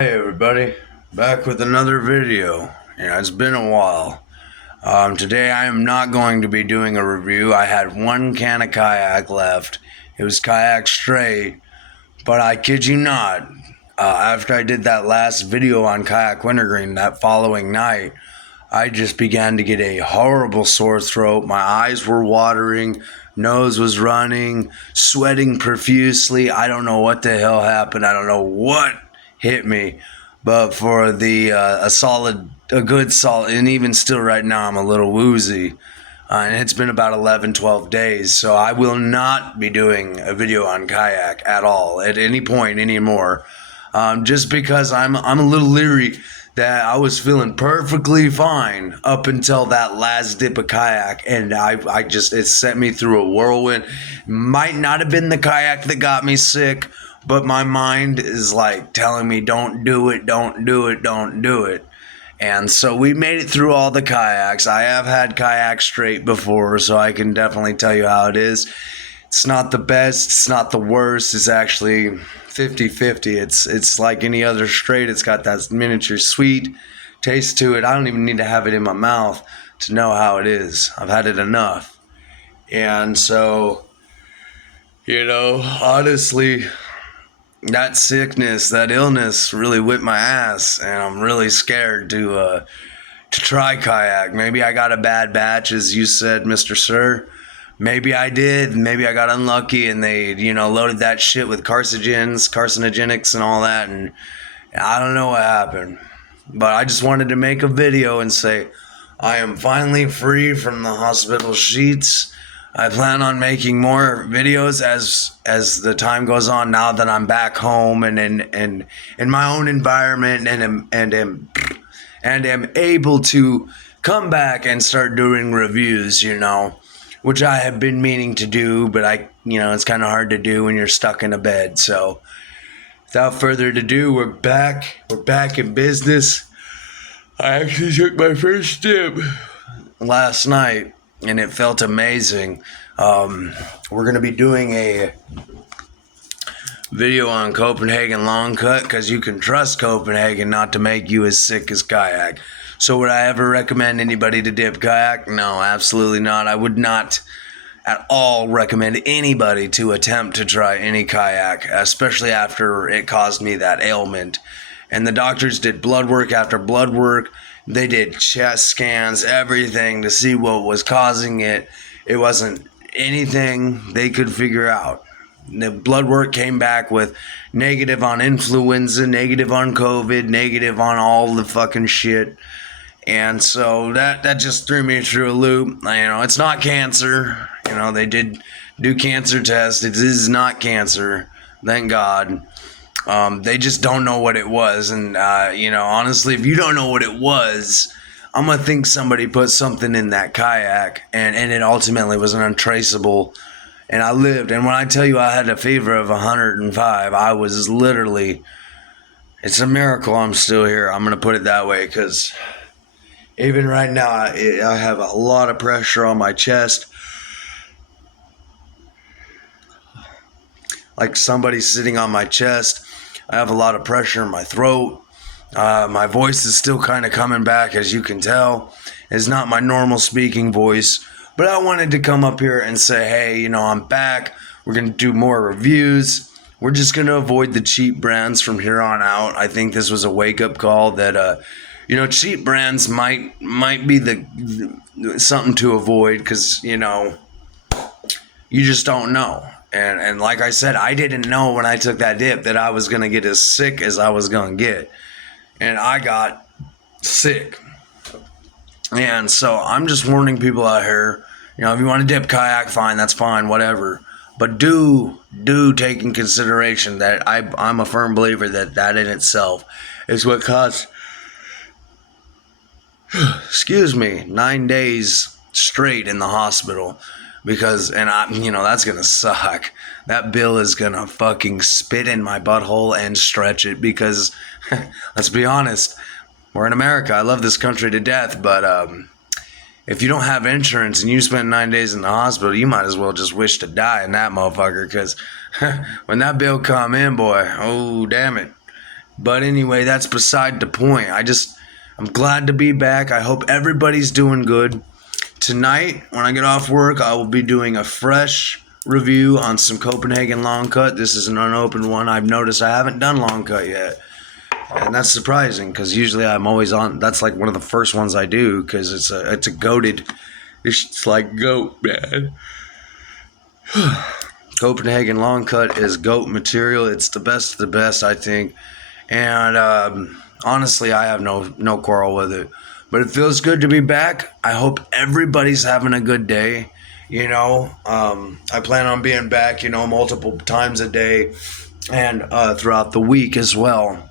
Hey everybody, back with another video. It's been a while. Today I am not going to be doing a review. I had one can of kayak left. It was kayak straight, but I kid you not, after I did that last video on kayak wintergreen that following night, I just began to get a horrible sore throat. My eyes were watering, nose was running, sweating profusely. I don't know what the hell happened. I don't know what hit me, but for the a good solid, and even still right now I'm a little woozy. And it's been about 11, 12 days, so I will not be doing a video on kayak at all at any point anymore. Just because I'm a little leery that I was feeling perfectly fine up until that last dip of kayak, and I just, it sent me through a whirlwind. Might not have been the kayak that got me sick, but my mind is like telling me don't do it, don't do it, don't do it. And so we made it through all the kayaks. I have had kayak straight before, so I can definitely tell you how it is. It's not the best, it's not the worst. It's actually 50-50. It's like any other straight. It's got that miniature sweet taste to it. I don't even need to have it in my mouth to know how it is. I've had it enough. And so, honestly, that sickness, that illness really whipped my ass, and I'm really scared to try kayak. Maybe I got a bad batch, as you said, Mr. Sir. Maybe I did. Maybe I got unlucky and they, loaded that shit with carcinogenics and all that, and I don't know what happened. But I just wanted to make a video and say I am finally free from the hospital sheets. I plan on making more videos as the time goes on, now that I'm back home and in my own environment, and am able to come back and start doing reviews, which I have been meaning to do, but it's kind of hard to do when you're stuck in a bed. So without further ado, we're back in business. I actually took my first dip last night, and it felt amazing. We're going to be doing a video on Copenhagen long cut, because you can trust Copenhagen not to make you as sick as kayak. So would I ever recommend anybody to dip kayak? No, absolutely not. I would not at all recommend anybody to attempt to try any kayak, especially after it caused me that ailment. And the doctors did blood work after blood work. They did chest scans, everything to see what was causing it. It wasn't anything they could figure out. The blood work came back with negative on influenza, negative on COVID, negative on all the fucking shit. And so that just threw me through a loop. It's not cancer. They did do cancer tests. It is not cancer. Thank God. They just don't know what it was. And, honestly, if you don't know what it was, I'm going to think somebody put something in that kayak, and it ultimately was an untraceable. And I lived. And when I tell you I had a fever of 105, I was literally, it's a miracle I'm still here. I'm going to put it that way, because even right now, I have a lot of pressure on my chest. Like somebody's sitting on my chest. I have a lot of pressure in my throat. My voice is still kind of coming back, as you can tell. It's not my normal speaking voice. But I wanted to come up here and say, hey, I'm back. We're going to do more reviews. We're just going to avoid the cheap brands from here on out. I think this was a wake-up call that, cheap brands might be something to avoid, because, you just don't know. And like I said, I didn't know when I took that dip that I was going to get as sick as I was going to get. And I got sick. And so I'm just warning people out here, if you want to dip kayak, fine, that's fine, whatever. But do take in consideration that I'm a firm believer that in itself is what caused, 9 days straight in the hospital. Because, that's going to suck. That bill is going to fucking spit in my butthole and stretch it, because, let's be honest, we're in America. I love this country to death, but if you don't have insurance and you spend 9 days in the hospital, you might as well just wish to die in that motherfucker, because when that bill come in, boy, oh, damn it. But anyway, that's beside the point. I'm glad to be back. I hope everybody's doing good. Tonight, when I get off work, I will be doing a fresh review on some Copenhagen long cut. This is an unopened one. I've noticed I haven't done long cut yet. And that's surprising because usually I'm always on. That's like one of the first ones I do because it's a goated. It's like goat, man. Copenhagen long cut is goat material. It's the best of the best, I think. And honestly, I have no quarrel with it. But it feels good to be back. I hope everybody's having a good day. I plan on being back, multiple times a day and throughout the week as well.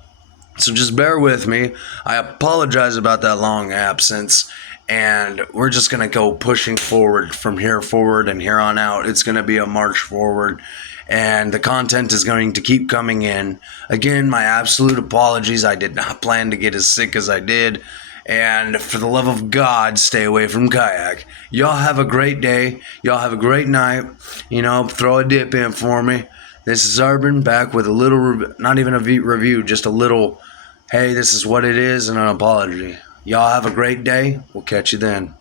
So just bear with me. I apologize about that long absence. And we're just going to go pushing forward from here forward and here on out. It's going to be a march forward. And the content is going to keep coming in. Again, my absolute apologies. I did not plan to get as sick as I did. And for the love of God, stay away from kayak. Y'all have a great day. Y'all have a great night. Throw a dip in for me. This is Urban back with a little, not even a review, just a little, hey, this is what it is, and an apology. Y'all have a great day. We'll catch you then.